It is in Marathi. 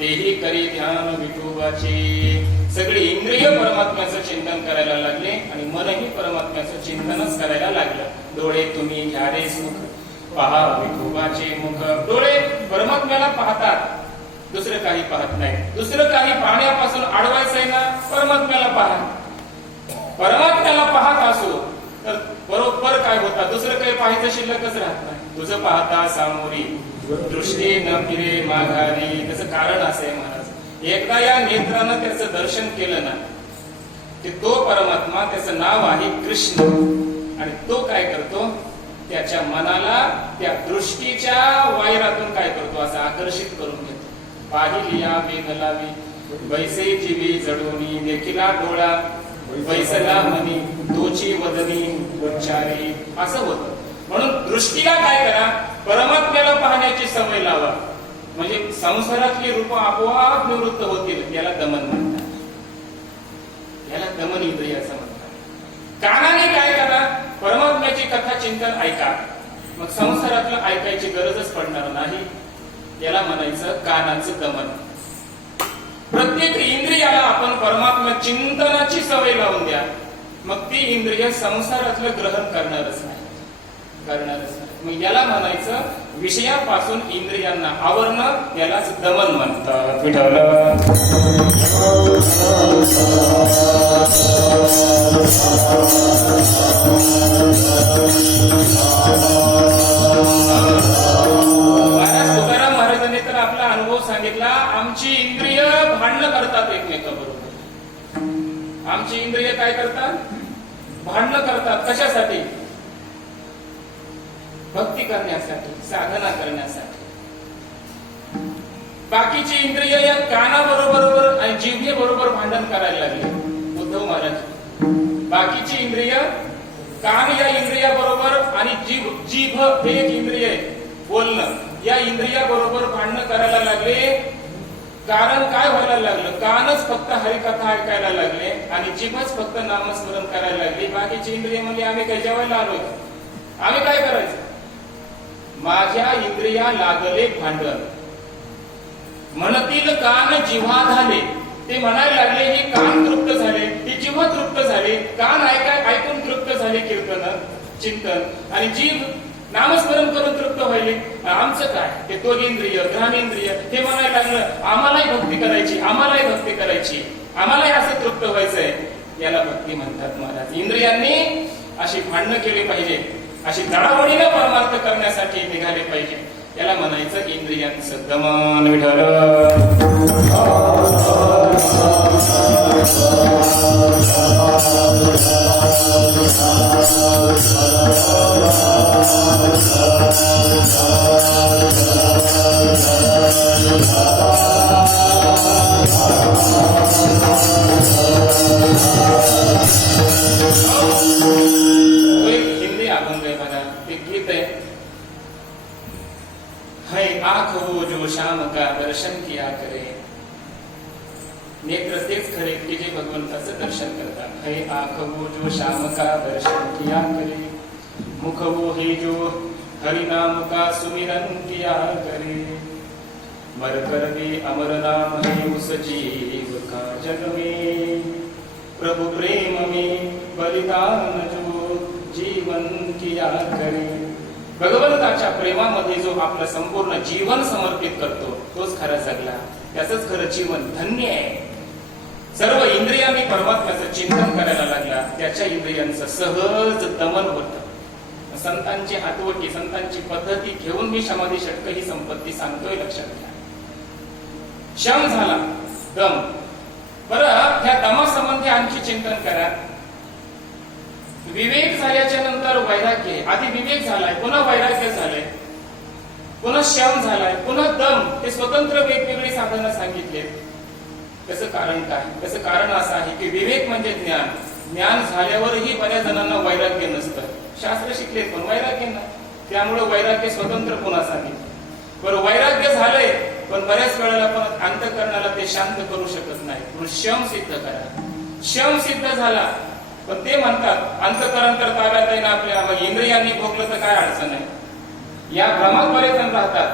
तेही करी ध्यान विठोबाचे सगळे इंद्रिय परमात्म्याचं चिंतन करायला लागले आणि मनही परमात्म्याचं चिंतनच करायला लागलं. डोळे तुम्ही घ्या रे सुख. पहा विठोबाचे मुख. डोळे परमात्म्याला पाहतात. दुसरं काही पाहत नाही. दुसरं काही पाहण्यापासून अडवायचंय ना? परमात्म्याला पहा. परमात्म्याला पाहत असो तर बरोबर काय होता? दुसरं काही पाहायचं शिल्लकच राहत नाही. तुझं पाहता सामोरी दृष्टी न फिरे माघारी त्याचं कारण असे महाराज. एकदा या नेत्रानं त्याचं दर्शन केलं ना की तो परमात्मा त्याचं नाव आहे कृष्ण. आणि तो काय करतो? त्याच्या मनाला त्या दृष्टीच्या वायरातून काय करतो? असं आकर्षित करून घेतो. पाहिली या वेग बैसे जीवी जडोनी देखिला डोळा बैसला मनी तोची वदनी उच्चारी असं होतं. म्हणून दृष्टीला काय करा? परमात्म्याला पाहण्याची सवय लावा. म्हणजे संसारातली रूप आपोआप निवृत्त होतील याला दमन म्हणतात. याला दमन इंद्रिय असं म्हणतात. कानाने काय करा? परमात्म्याची कथा चिंतन ऐका. मग संसारातलं ऐकायची गरजच पडणार नाही. याला म्हणायचं कानाचं दमन. प्रत्येक इंद्रियाला आपण परमात्मा चिंतनाची सवय लावून द्या. मग ती इंद्रिय संसारातलं ग्रहण करणारच नाही. करणारच मग याला म्हणायचं विषयापासून इंद्रियांना आवरणं यालाच दमन म्हणतात. महाराज तुकाराम महाराजांनी तर आपला अनुभव सांगितला आमची इंद्रिय भांडणं करतात एकमेकाबरोबर. आमची इंद्रिय काय करतात? भांडणं करतात. कशासाठी? भक्ती करण्यासाठी साधना करण्यासाठी. बाकीची इंद्रिय या कानाबरोबर आणि जिभे बरोबर भांडण करायला लागले. उद्धव महाराज बाकीची इंद्रिय कान या इंद्रियाबरोबर आणि जीभ जीभ हे एक इंद्रिय आहे. बोलणं या इंद्रियाबरोबर भांडणं करायला लागले. कारण काय व्हायला लागलं? कानच फक्त हरिकथा ऐकायला लागले आणि जीभच फक्त नामस्मरण करायला लागली. बाकीची इंद्रिय म्हणजे आम्ही काय जेवायला आलो? आम्ही काय करायचं? माझ्या इंद्रिया लागले भांडण. मनातील कान जिव्हा झाले ते म्हणायला लागले हे कान तृप्त झाले हे जिव्हा तृप्त झाले कान ऐकाय ऐकून तृप्त झाले कीर्तन चिंतन. आणि जीव नामस्मरण करून तृप्त व्हायले. आमचं काय? हे दोन इंद्रिय त्वगेंद्रिय घ्राणेंद्रिय हे म्हणायला लागलं आम्हालाही भक्ती करायची आम्हालाही भक्ती करायची. आम्हालाही असं तृप्त व्हायचंय. याला भक्ती म्हणतात महाराज. इंद्रियांनी अशी भांडणं केली पाहिजे. अशी दडावडीनं परमार्थ करण्यासाठी निघाले पाहिजे. याला म्हणायचं इंद्रियांचं दमन विठ्ठल. एक गीत है है आंख हो जो शाम का दर्शन किया करे। नेत्र तेच खरे की जे भगवंताचं दर्शन करतात है आंख हो जो शाम का दर्शन किया करे। मुख वो हे जो हरिनाम का सुमिरन किया करे। मर कर दे अमर नाम है उस जीव का जग में प्रभु प्रेम में बलिदान जो किया भगवंताच्या प्रेमामध्ये जो आपलं संपूर्ण जीवन समर्पित करतो तोच खरा जगला. त्याच खरं जीवन धन्य आहे. सर्व इंद्रिया मी परमात्म्याचं चिंतन करायला लागला. त्याच्या इंद्रियांचं सहज दमन होत. संतांची हातवटी संतांची पद्धती घेऊन मी समाधी षटक ही संपत्ती सांगतोय लक्षात घ्या. शम झाला. दम. बरं ह्या दमासंबंधी आणखी चिंतन करा. विवेक झाल्याच्यानंतर वैराग्य आधी विवेक झालाय पुन्हा वैराग्य झालंय पुन्हा शम झालाय पुन्हा दम. हे स्वतंत्र वेगवेगळी साधनं सांगितले. त्याचं कारण काय? त्याचं कारण असं आहे की विवेक म्हणजे ज्ञान. ज्ञान झाल्यावरही बऱ्याच जणांना वैराग्य नसतं. शास्त्र शिकले पण वैराग्य ना त्यामुळे वैराग्य स्वतंत्र पुन्हा सांगितलं बरं वैराग्य झालंय पण बऱ्याच वेळेला पण अंतकरणाला ते शांत करू शकत नाही. म्हणून शम सिद्ध करा. शम सिद्ध झाला. पण ते म्हणतात अंतकरण तर ताब्यात आहे ना आपल्या मग इंद्रियांनी भोगलं तर काय अडचण आहे? या भ्रमात बरेच जण राहतात.